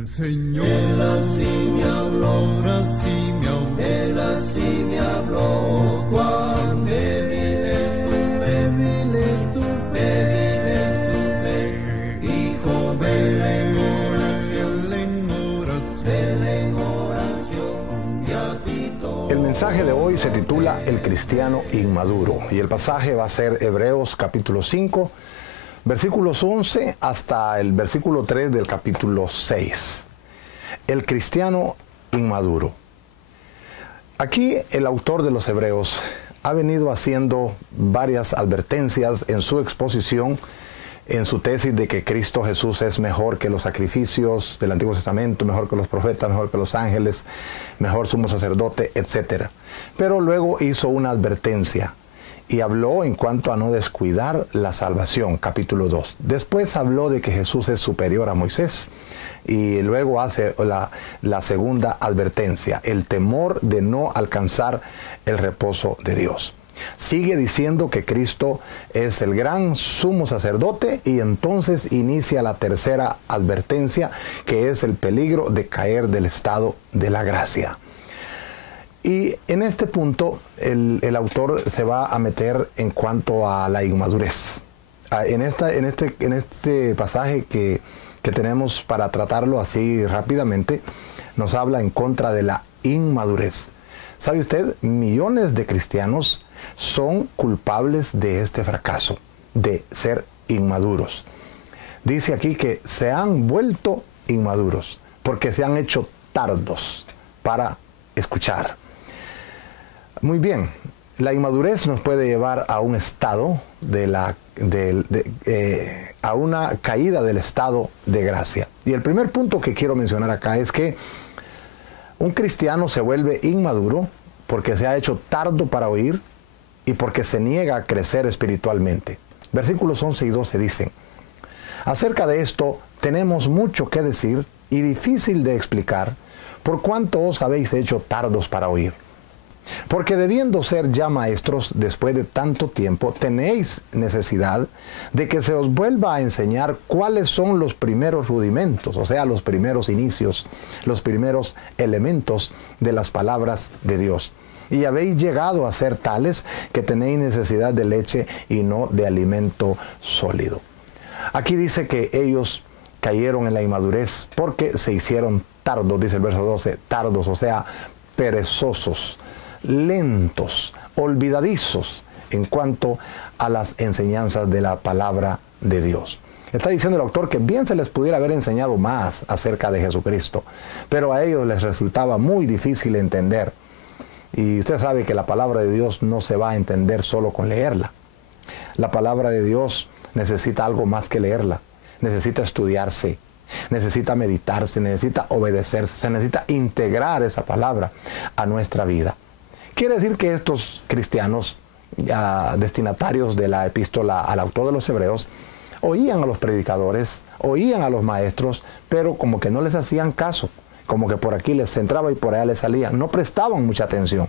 El Señor, Él así me habló, Él así me habló, cuán débil es tu fe, hijo, vela en oración, y a ti todo. El mensaje de hoy se titula El cristiano inmaduro, y el pasaje va a ser Hebreos capítulo 5, versículos 11 hasta el versículo 3 del capítulo 6. El cristiano inmaduro. Aquí el autor de los Hebreos ha venido haciendo varias advertencias en su exposición, en su tesis de que Cristo Jesús es mejor que los sacrificios del Antiguo Testamento, mejor que los profetas, mejor que los ángeles, mejor sumo sacerdote, etc. Pero luego hizo una advertencia y habló en cuanto a no descuidar la salvación, capítulo 2. Después habló de que Jesús es superior a Moisés. Y luego hace la segunda advertencia, el temor de no alcanzar el reposo de Dios. Sigue diciendo que Cristo es el gran sumo sacerdote y entonces inicia la tercera advertencia, que es el peligro de caer del estado de la gracia. Y en este punto el autor se va a meter en cuanto a la inmadurez. En este pasaje que tenemos para tratarlo así rápidamente, nos habla en contra de la inmadurez. ¿Sabe usted? Millones de cristianos son culpables de este fracaso, de ser inmaduros. Dice aquí que se han vuelto inmaduros porque se han hecho tardos para escuchar. Muy bien, la inmadurez nos puede llevar a un estado a una caída del estado de gracia. Y el primer punto que quiero mencionar acá es que un cristiano se vuelve inmaduro porque se ha hecho tardo para oír y porque se niega a crecer espiritualmente. Versículos 11 y 12 dicen: acerca de esto tenemos mucho que decir y difícil de explicar, por cuanto os habéis hecho tardos para oír. Porque debiendo ser ya maestros después de tanto tiempo, tenéis necesidad de que se os vuelva a enseñar cuáles son los primeros rudimentos, o sea, los primeros inicios, los primeros elementos de las palabras de Dios. Y habéis llegado a ser tales que tenéis necesidad de leche y no de alimento sólido. Aquí dice que ellos cayeron en la inmadurez porque se hicieron tardos, dice el verso 12, tardos, o sea, perezosos, lentos, olvidadizos en cuanto a las enseñanzas de la palabra de Dios. Está diciendo el autor que bien se les pudiera haber enseñado más acerca de Jesucristo, pero a ellos les resultaba muy difícil entender. Y usted sabe que la palabra de Dios no se va a entender solo con leerla. La palabra de Dios necesita algo más que leerla. Necesita estudiarse, necesita meditarse, necesita obedecerse, se necesita integrar esa palabra a nuestra vida. Quiere decir que estos cristianos, destinatarios de la epístola al autor de los Hebreos, oían a los predicadores, oían a los maestros, pero como que no les hacían caso, como que por aquí les entraba y por allá les salía, no prestaban mucha atención,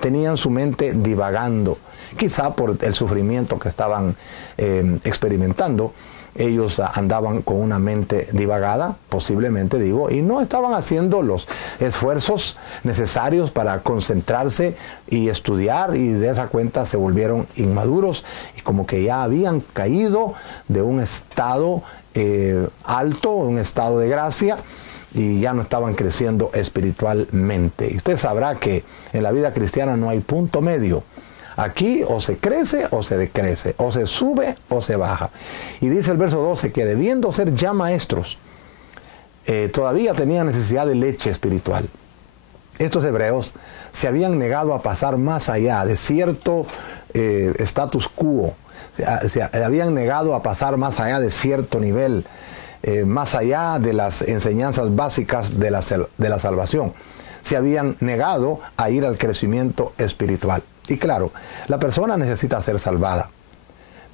tenían su mente divagando, quizá por el sufrimiento que estaban experimentando. Ellos andaban con una mente divagada, posiblemente digo, y no estaban haciendo los esfuerzos necesarios para concentrarse y estudiar, y de esa cuenta se volvieron inmaduros y como que ya habían caído de un estado alto, un estado de gracia, y ya no estaban creciendo espiritualmente. Y usted sabrá que en la vida cristiana no hay punto medio. Aquí o se crece o se decrece, o se sube o se baja. Y dice el verso 12 que debiendo ser ya maestros, todavía tenían necesidad de leche espiritual. Estos hebreos se habían negado a pasar más allá de cierto status quo, se habían negado a pasar más allá de cierto nivel, más allá de las enseñanzas básicas de la salvación. Se habían negado a ir al crecimiento espiritual. Y claro, la persona necesita ser salvada,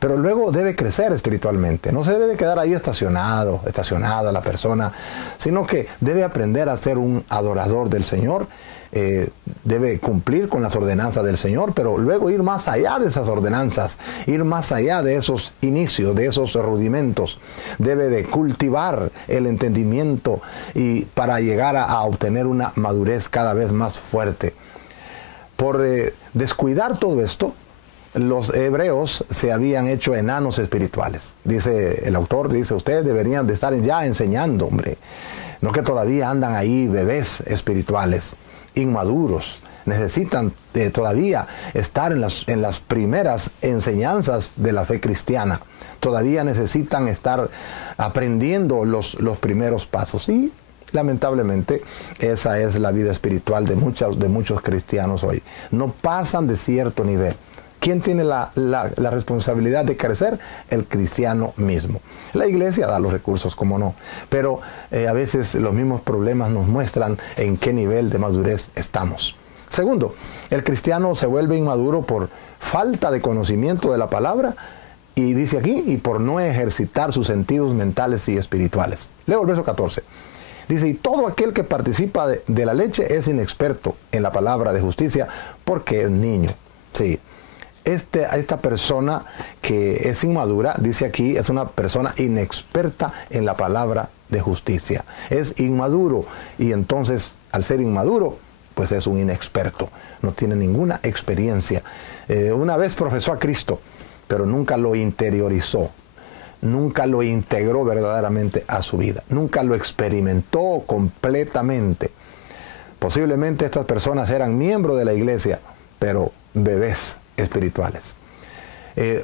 pero luego debe crecer espiritualmente. No se debe de quedar ahí estacionada la persona, sino que debe aprender a ser un adorador del Señor. Debe cumplir con las ordenanzas del Señor, pero luego ir más allá de esas ordenanzas, ir más allá de esos inicios, de esos rudimentos. Debe de cultivar el entendimiento y para llegar a obtener una madurez cada vez más fuerte. Por descuidar todo esto, los hebreos se habían hecho enanos espirituales. Dice el autor, dice, ustedes deberían de estar ya enseñando, hombre. No que todavía andan ahí bebés espirituales, inmaduros. Necesitan todavía estar en las primeras enseñanzas de la fe cristiana. Todavía necesitan estar aprendiendo los primeros pasos. Y lamentablemente esa es la vida espiritual de muchos cristianos hoy. No pasan de cierto nivel. ¿Quién tiene la responsabilidad de crecer? El cristiano mismo. La iglesia da los recursos, como no, pero a veces los mismos problemas nos muestran en qué nivel de madurez estamos. Segundo, el cristiano se vuelve inmaduro por falta de conocimiento de la palabra, y dice aquí, y por no ejercitar sus sentidos mentales y espirituales. Leo el verso 14. Dice, y todo aquel que participa de la leche es inexperto en la palabra de justicia porque es niño. Sí. Esta persona que es inmadura, dice aquí, es una persona inexperta en la palabra de justicia. Es inmaduro y entonces, al ser inmaduro, pues es un inexperto. No tiene ninguna experiencia. Una vez profesó a Cristo, pero nunca lo interiorizó. Nunca lo integró verdaderamente a su vida. Nunca lo experimentó completamente. Posiblemente estas personas eran miembros de la iglesia, pero bebés espirituales.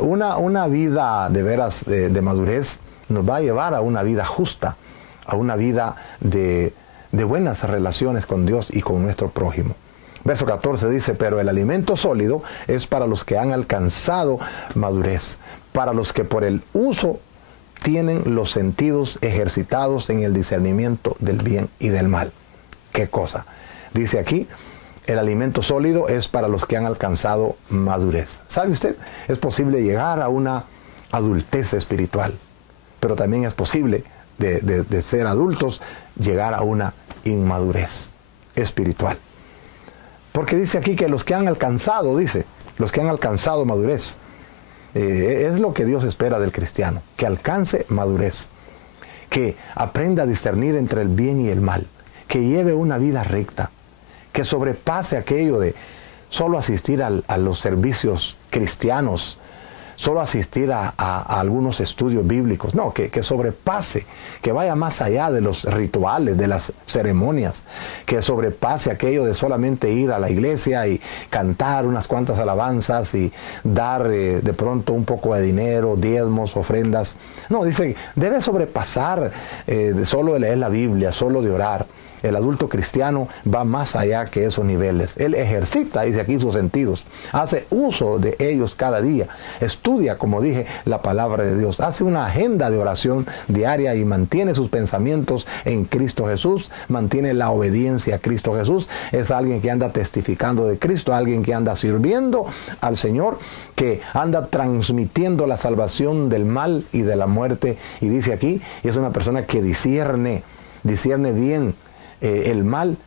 Una vida de veras de madurez nos va a llevar a una vida justa, a una vida de buenas relaciones con Dios y con nuestro prójimo. Verso 14 dice, pero el alimento sólido es para los que han alcanzado madurez, para los que por el uso tienen los sentidos ejercitados en el discernimiento del bien y del mal. ¿Qué cosa? Dice aquí, el alimento sólido es para los que han alcanzado madurez. ¿Sabe usted? Es posible llegar a una adultez espiritual, pero también es posible de ser adultos llegar a una inmadurez espiritual. Porque dice aquí que los que han alcanzado, los que han alcanzado madurez, es lo que Dios espera del cristiano, que alcance madurez, que aprenda a discernir entre el bien y el mal, que lleve una vida recta, que sobrepase aquello de solo asistir a los servicios cristianos, solo asistir a algunos estudios bíblicos. No, que sobrepase, que vaya más allá de los rituales, de las ceremonias, que sobrepase aquello de solamente ir a la iglesia y cantar unas cuantas alabanzas y dar de pronto un poco de dinero, diezmos, ofrendas. No, dice, debe sobrepasar de solo de leer la Biblia, solo de orar. El adulto cristiano va más allá que esos niveles. Él ejercita, dice aquí, sus sentidos. Hace uso de ellos cada día. Estudia, como dije, la palabra de Dios. Hace una agenda de oración diaria y mantiene sus pensamientos en Cristo Jesús. Mantiene la obediencia a Cristo Jesús. Es alguien que anda testificando de Cristo. Alguien que anda sirviendo al Señor. Que anda transmitiendo la salvación del mal y de la muerte. Y dice aquí, es una persona que discierne bien el mal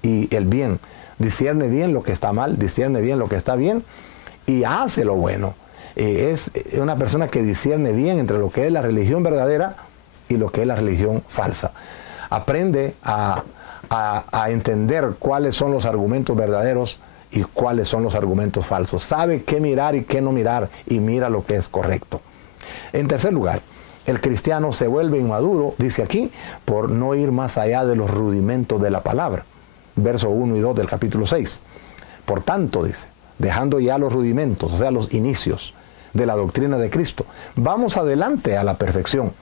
y el bien, discierne bien lo que está mal, discierne bien lo que está bien y hace lo bueno. Es una persona que discierne bien entre lo que es la religión verdadera y lo que es la religión falsa. Aprende a entender cuáles son los argumentos verdaderos y cuáles son los argumentos falsos. Sabe qué mirar y qué no mirar y mira lo que es correcto. En tercer lugar, el cristiano se vuelve inmaduro, dice aquí, por no ir más allá de los rudimentos de la palabra. Verso 1 y 2 del capítulo 6. Por tanto, dice, dejando ya los rudimentos, o sea, los inicios de la doctrina de Cristo, vamos adelante a la perfección,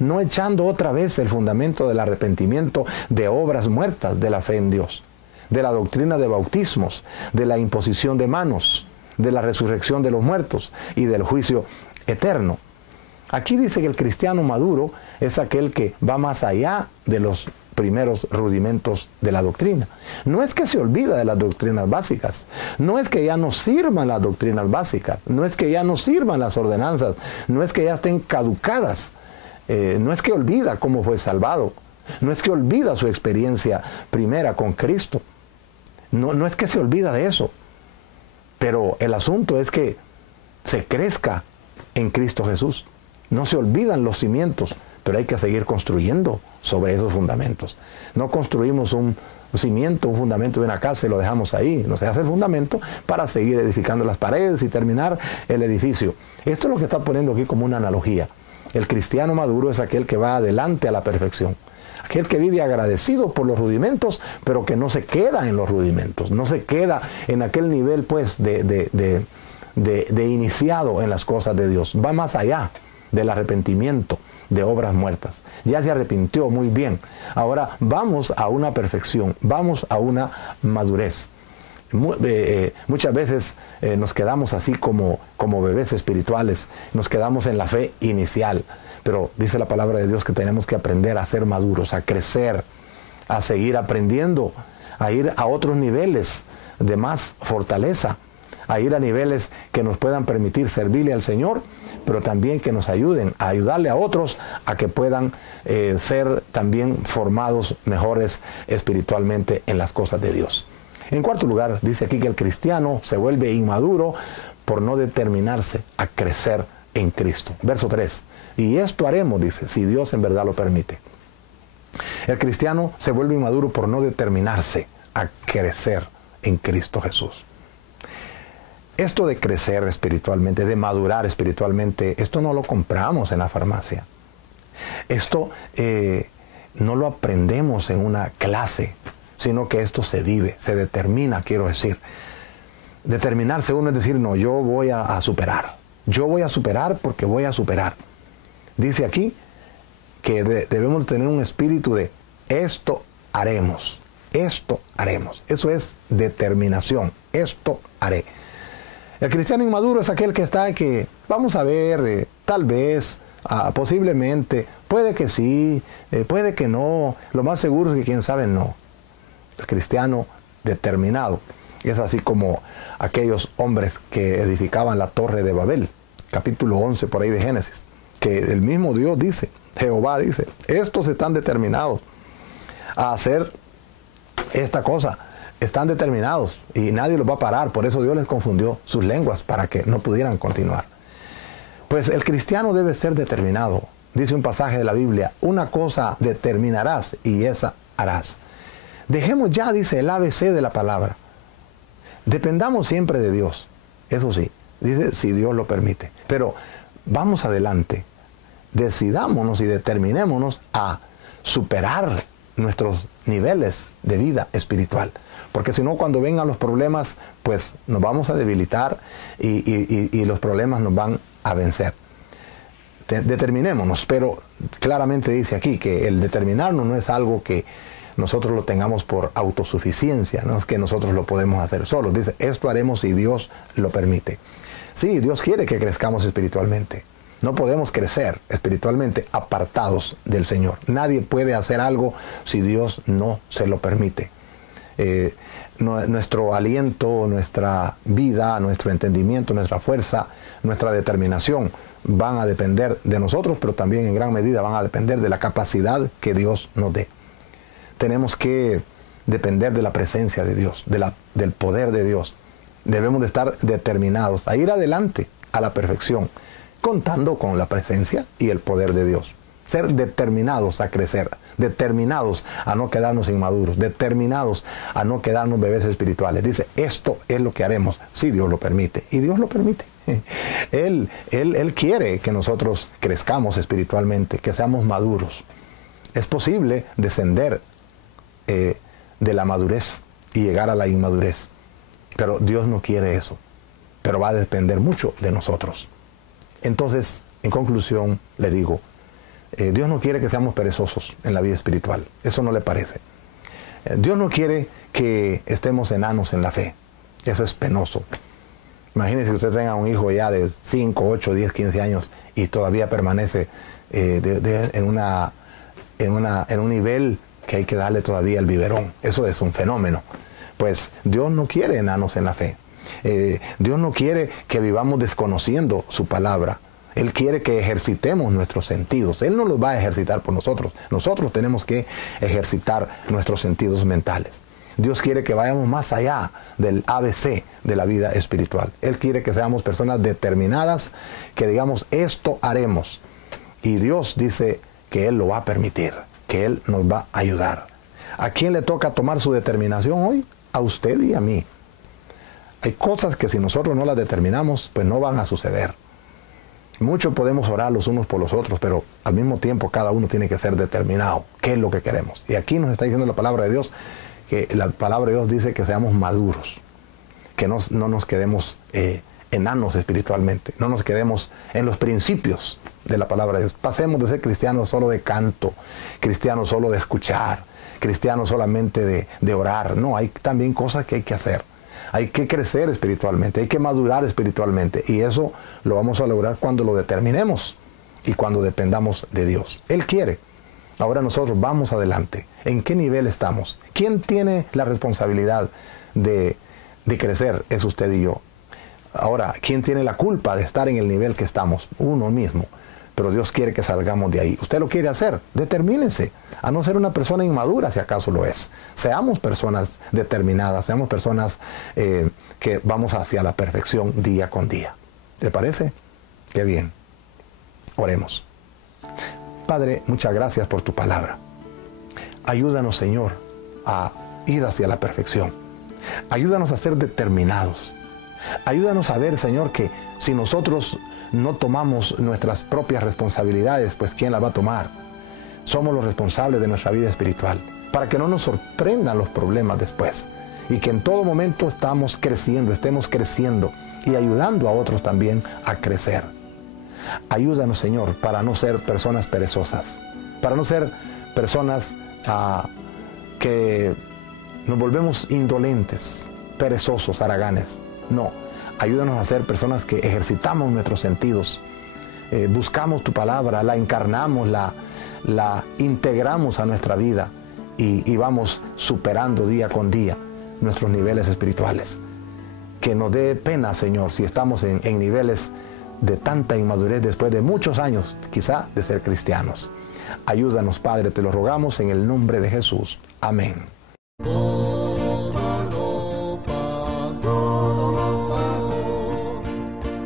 no echando otra vez el fundamento del arrepentimiento de obras muertas de la fe en Dios, de la doctrina de bautismos, de la imposición de manos, de la resurrección de los muertos y del juicio eterno. Aquí dice que el cristiano maduro es aquel que va más allá de los primeros rudimentos de la doctrina. No es que se olvida de las doctrinas básicas, no es que ya no sirvan las doctrinas básicas, no es que ya no sirvan las ordenanzas, no es que ya estén caducadas, no es que olvida cómo fue salvado, no es que olvida su experiencia primera con Cristo, no es que se olvida de eso, pero el asunto es que se crezca en Cristo Jesús. No se olvidan los cimientos, pero hay que seguir construyendo sobre esos fundamentos. No construimos un cimiento, un fundamento de una casa y lo dejamos ahí. No se hace el fundamento para seguir edificando las paredes y terminar el edificio. Esto es lo que está poniendo aquí como una analogía. El cristiano maduro es aquel que va adelante a la perfección. Aquel que vive agradecido por los rudimentos, pero que no se queda en los rudimentos. No se queda en aquel nivel pues de iniciado en las cosas de Dios. Va más allá del arrepentimiento de obras muertas. Ya se arrepintió muy bien. Ahora vamos a una perfección, vamos a una madurez. Muchas veces nos quedamos así como bebés espirituales, nos quedamos en la fe inicial, pero dice la palabra de Dios que tenemos que aprender a ser maduros, a crecer, a seguir aprendiendo, a ir a otros niveles de más fortaleza, a ir a niveles que nos puedan permitir servirle al Señor, pero también que nos ayuden a ayudarle a otros a que puedan ser también formados mejores espiritualmente en las cosas de Dios. En cuarto lugar, dice aquí que el cristiano se vuelve inmaduro por no determinarse a crecer en Cristo. Verso 3. Y esto haremos, dice, si Dios en verdad lo permite. El cristiano se vuelve inmaduro por no determinarse a crecer en Cristo Jesús. Esto de crecer espiritualmente, de madurar espiritualmente, esto no lo compramos en la farmacia. Esto no lo aprendemos en una clase, sino que esto se vive, se determina, quiero decir. Determinarse uno es decir, no, yo voy a superar. Yo voy a superar porque voy a superar. Dice aquí que debemos tener un espíritu de esto haremos, esto haremos. Eso es determinación, esto haré. El cristiano inmaduro es aquel que está que, vamos a ver, tal vez, posiblemente, puede que sí, puede que no, lo más seguro es que quién sabe no. El cristiano determinado es así como aquellos hombres que edificaban la torre de Babel, capítulo 11 por ahí de Génesis, que el mismo Dios dice, Jehová dice, estos están determinados a hacer esta cosa. Están determinados y nadie los va a parar. Por eso Dios les confundió sus lenguas para que no pudieran continuar. Pues el cristiano debe ser determinado. Dice un pasaje de la Biblia, una cosa determinarás y esa harás. Dejemos ya, dice el ABC de la palabra. Dependamos siempre de Dios. Eso sí, dice si Dios lo permite. Pero vamos adelante. Decidámonos y determinémonos a superar nuestros niveles de vida espiritual. Porque si no, cuando vengan los problemas, pues nos vamos a debilitar y los problemas nos van a vencer. Determinémonos, pero claramente dice aquí que el determinarnos no es algo que nosotros lo tengamos por autosuficiencia, no es que nosotros lo podemos hacer solos. Dice, esto haremos si Dios lo permite. Sí, Dios quiere que crezcamos espiritualmente. No podemos crecer espiritualmente apartados del Señor. Nadie puede hacer algo si Dios no se lo permite. Nuestro aliento, nuestra vida, nuestro entendimiento, nuestra fuerza, nuestra determinación van a depender de nosotros, pero también en gran medida van a depender de la capacidad que Dios nos dé. Tenemos que depender de la presencia de Dios, del poder de Dios. Debemos de estar determinados a ir adelante a la perfección, contando con la presencia y el poder de Dios. Ser determinados a crecer, determinados a no quedarnos inmaduros, determinados a no quedarnos bebés espirituales. Dice, esto es lo que haremos, si Dios lo permite. Y Dios lo permite. Él quiere que nosotros crezcamos espiritualmente, que seamos maduros. Es posible descender de la madurez y llegar a la inmadurez. Pero Dios no quiere eso. Pero va a depender mucho de nosotros. Entonces, en conclusión, le digo, Dios no quiere que seamos perezosos en la vida espiritual. Eso no le parece. Dios no quiere que estemos enanos en la fe. Eso es penoso. Imagínese que usted tenga un hijo ya de 5, 8, 10, 15 años y todavía permanece en un nivel que hay que darle todavía el biberón. Eso es un fenómeno. Pues Dios no quiere enanos en la fe. Dios no quiere que vivamos desconociendo su palabra. Él quiere que ejercitemos nuestros sentidos. Él no los va a ejercitar por nosotros. Nosotros tenemos que ejercitar nuestros sentidos mentales. Dios quiere que vayamos más allá del ABC de la vida espiritual. Él quiere que seamos personas determinadas, que digamos, esto haremos. Y Dios dice que Él lo va a permitir, que Él nos va a ayudar. ¿A quién le toca tomar su determinación hoy? A usted y a mí. Hay cosas que si nosotros no las determinamos, pues no van a suceder. Mucho podemos orar los unos por los otros, pero al mismo tiempo cada uno tiene que ser determinado. ¿Qué es lo que queremos? Y aquí nos está diciendo la palabra de Dios, que la palabra de Dios dice que seamos maduros, que no nos quedemos enanos espiritualmente, no nos quedemos en los principios de la palabra de Dios. Pasemos de ser cristianos solo de canto, cristianos solo de escuchar, cristianos solamente de orar. No, hay también cosas que hay que hacer. Hay que crecer espiritualmente, hay que madurar espiritualmente. Y eso lo vamos a lograr cuando lo determinemos y cuando dependamos de Dios. Él quiere. Ahora nosotros vamos adelante. ¿En qué nivel estamos? ¿Quién tiene la responsabilidad de crecer? Es usted y yo. Ahora, ¿quién tiene la culpa de estar en el nivel que estamos? Uno mismo. Pero Dios quiere que salgamos de ahí. ¿Usted lo quiere hacer? Determínense. A no ser una persona inmadura, si acaso lo es. Seamos personas determinadas, seamos personas que vamos hacia la perfección día con día. ¿Te parece? Qué bien. Oremos. Padre, muchas gracias por tu palabra. Ayúdanos, Señor, a ir hacia la perfección. Ayúdanos a ser determinados. Ayúdanos a ver, Señor, que si nosotros no tomamos nuestras propias responsabilidades, pues ¿quién las va a tomar? Somos los responsables de nuestra vida espiritual, para que no nos sorprendan los problemas después y que en todo momento estemos creciendo y ayudando a otros también a crecer. Ayúdanos, Señor, para no ser personas perezosas, para no ser personas que nos volvemos indolentes, perezosos, haraganes. No, ayúdanos a ser personas que ejercitamos nuestros sentidos, buscamos tu palabra, la encarnamos, la integramos a nuestra vida y vamos superando día con día nuestros niveles espirituales. Que nos dé pena, Señor, si estamos en niveles de tanta inmadurez después de muchos años, quizá, de ser cristianos. Ayúdanos, Padre, te lo rogamos en el nombre de Jesús. Amén.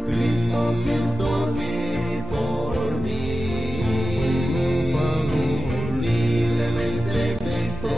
Cristo aquí por mí, libremente Cristo.